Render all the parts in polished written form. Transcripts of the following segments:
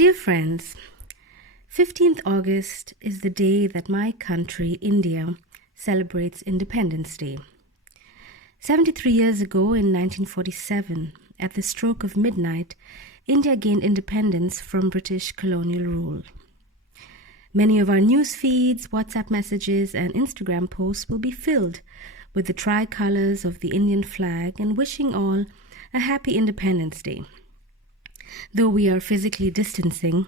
Dear friends, 15th August is the day that my country, India, celebrates Independence Day. 73 years ago, in 1947, at the stroke of midnight, India gained independence from British colonial rule. Many of our news feeds, WhatsApp messages, and Instagram posts will be filled with the tricolors of the Indian flag and wishing all a happy Independence Day. Though we are physically distancing,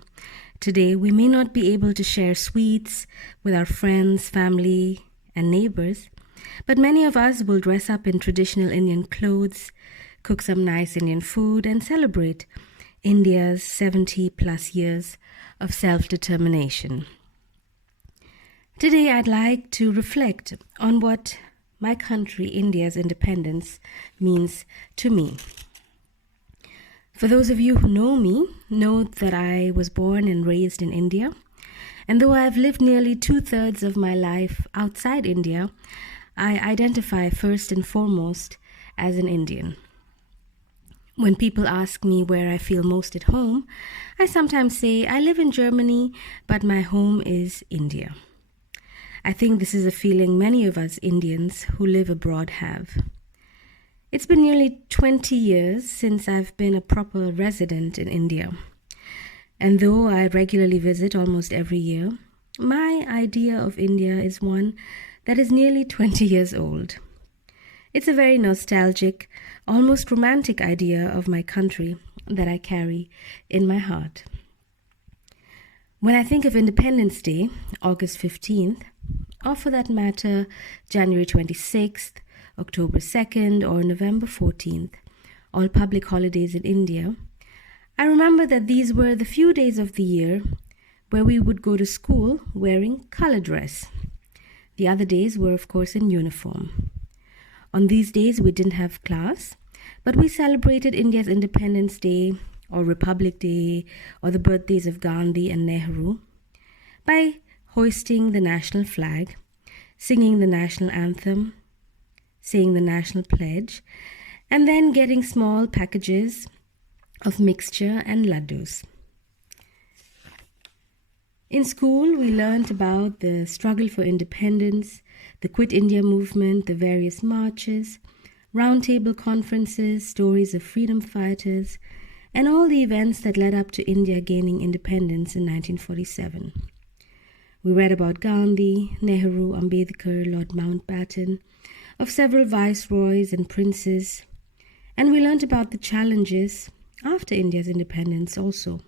today we may not be able to share sweets with our friends, family, and neighbors, but many of us will dress up in traditional Indian clothes, cook some nice Indian food, and celebrate India's 70-plus years of self-determination. Today I'd like to reflect on what my country, India's independence, means to me. For those of you who know me, know that I was born and raised in India, and though I've lived nearly 2/3 of my life outside India, I identify first and foremost as an Indian. When people ask me where I feel most at home, I sometimes say I live in Germany, but my home is India. I think this is a feeling many of us Indians who live abroad have. It's been nearly 20 years since I've been a proper resident in India. And though I regularly visit almost every year, my idea of India is one that is nearly 20 years old. It's a very nostalgic, almost romantic idea of my country that I carry in my heart. When I think of Independence Day, August 15th, or for that matter, January 26th, October 2nd, or November 14th, all public holidays in India, I remember that these were the few days of the year where we would go to school wearing color dress. The other days were, of course, in uniform. On these days, we didn't have class, but we celebrated India's Independence Day, or Republic Day, or the birthdays of Gandhi and Nehru by hoisting the national flag, singing the national anthem, saying the national pledge, and then getting small packages of mixture and laddus. In school, we learned about the struggle for independence, the Quit India movement, the various marches, roundtable conferences, stories of freedom fighters, and all the events that led up to India gaining independence in 1947. We read about Gandhi, Nehru, Ambedkar, Lord Mountbatten, of several viceroys and princes, and we learned about the challenges after India's independence also,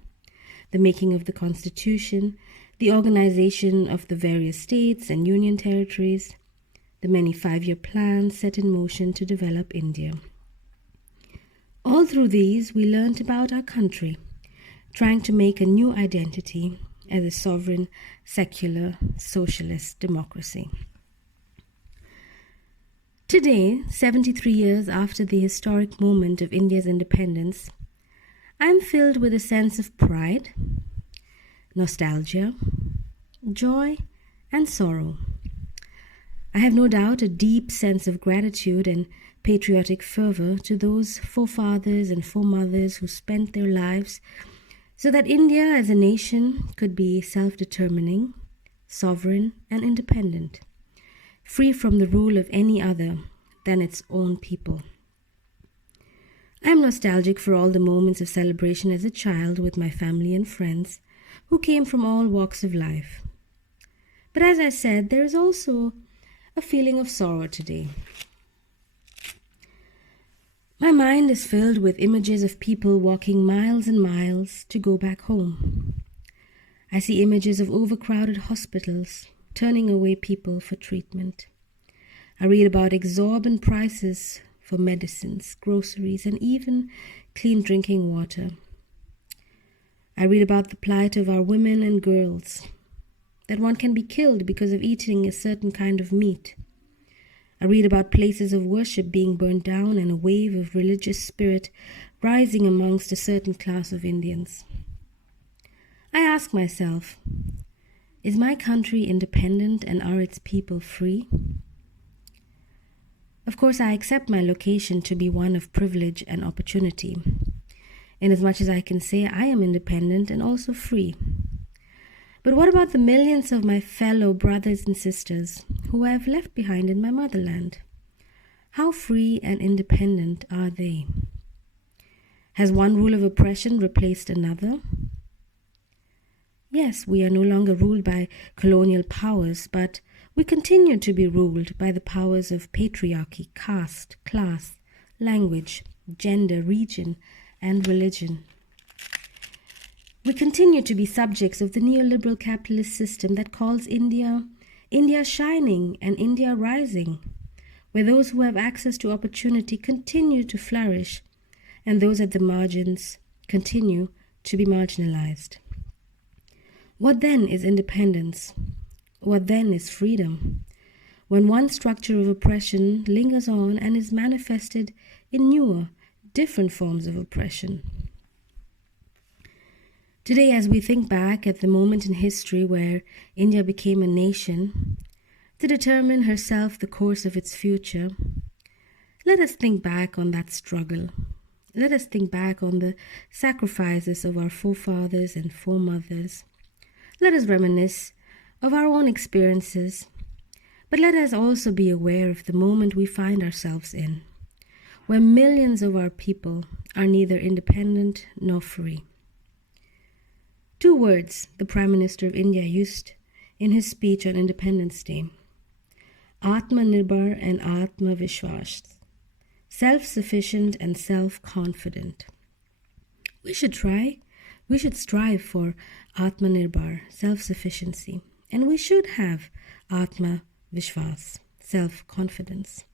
the making of the constitution, the organization of the various states and union territories, the many 5-year plans set in motion to develop India. All through these, we learned about our country, trying to make a new identity as a sovereign, secular, socialist democracy. Today, 73 years after the historic moment of India's independence, I'm filled with a sense of pride, nostalgia, joy, and sorrow. I have no doubt a deep sense of gratitude and patriotic fervor to those forefathers and foremothers who spent their lives so that India as a nation could be self-determining, sovereign, and independent, free from the rule of any other than its own people. I am nostalgic for all the moments of celebration as a child with my family and friends who came from all walks of life. But as I said, there is also a feeling of sorrow today. My mind is filled with images of people walking miles and miles to go back home. I see images of overcrowded hospitals turning away people for treatment. I read about exorbitant prices for medicines, groceries, and even clean drinking water. I read about the plight of our women and girls, that one can be killed because of eating a certain kind of meat. I read about places of worship being burned down and a wave of religious spirit rising amongst a certain class of Indians. I ask myself, is my country independent and are its people free? Of course, I accept my location to be one of privilege and opportunity. inasmuch as I can say I am independent and also free. But what about the millions of my fellow brothers and sisters who I have left behind in my motherland? How free and independent are they? Has one rule of oppression replaced another? Yes, we are no longer ruled by colonial powers, but we continue to be ruled by the powers of patriarchy, caste, class, language, gender, region, and religion. We continue to be subjects of the neoliberal capitalist system that calls India shining and India rising, where those who have access to opportunity continue to flourish and those at the margins continue to be marginalized. What then is independence? What then is freedom? When one structure of oppression lingers on and is manifested in newer, different forms of oppression. Today, as we think back at the moment in history where India became a nation to determine herself the course of its future, let us think back on that struggle. Let us think back on the sacrifices of our forefathers and foremothers. Let us reminisce of our own experiences, but let us also be aware of the moment we find ourselves in, where millions of our people are neither independent nor free. 2 words the Prime Minister of India used in his speech on Independence Day: Atmanirbhar and Atma Vishwas, self-sufficient and self-confident. We should strive for Atmanirbhar, self-sufficiency, and we should have Atma Vishwas, self-confidence.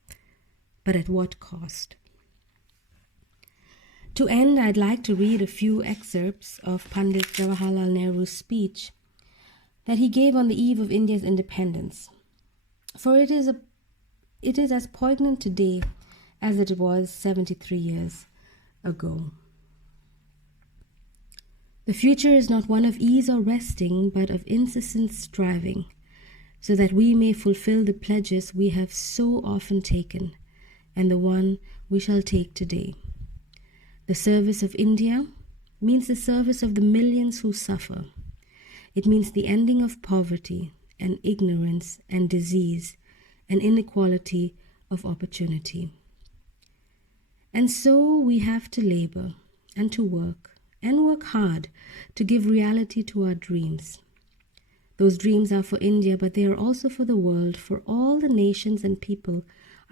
But at what cost? To end, I'd like to read a few excerpts of Pandit Jawaharlal Nehru's speech that he gave on the eve of India's independence, for it is as poignant today as it was 73 years ago. The future is not one of ease or resting, but of incessant striving, so that we may fulfill the pledges we have so often taken, and the one we shall take today. The service of India means the service of the millions who suffer. It means the ending of poverty and ignorance and disease and inequality of opportunity. And so we have to labor and to work hard to give reality to our dreams. Those dreams are for India, but they are also for the world, for all the nations and people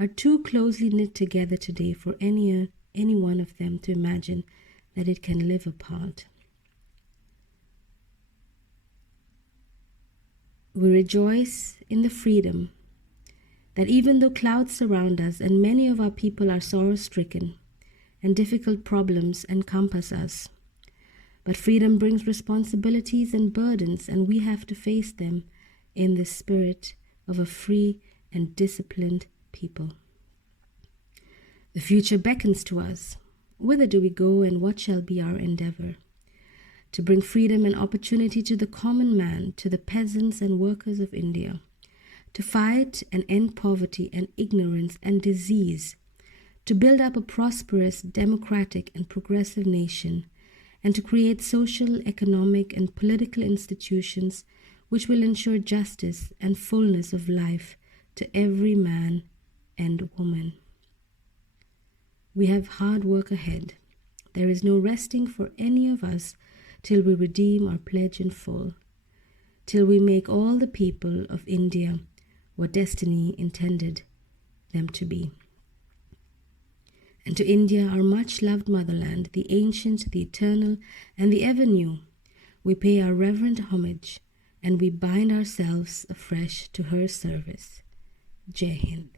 are too closely knit together today for any one of them to imagine that it can live apart. We rejoice in the freedom that even though clouds surround us and many of our people are sorrow-stricken and difficult problems encompass us, but freedom brings responsibilities and burdens, and we have to face them in the spirit of a free and disciplined people. The future beckons to us. Whither do we go, and what shall be our endeavor? To bring freedom and opportunity to the common man, to the peasants and workers of India, to fight and end poverty and ignorance and disease, to build up a prosperous, democratic and progressive nation, and to create social, economic and political institutions which will ensure justice and fullness of life to every man and woman. We have hard work ahead. There is no resting for any of us till we redeem our pledge in full, till we make all the people of India what destiny intended them to be. And to India, our much-loved motherland, the ancient, the eternal, and the ever-new, we pay our reverent homage, and we bind ourselves afresh to her service. Jai Hind.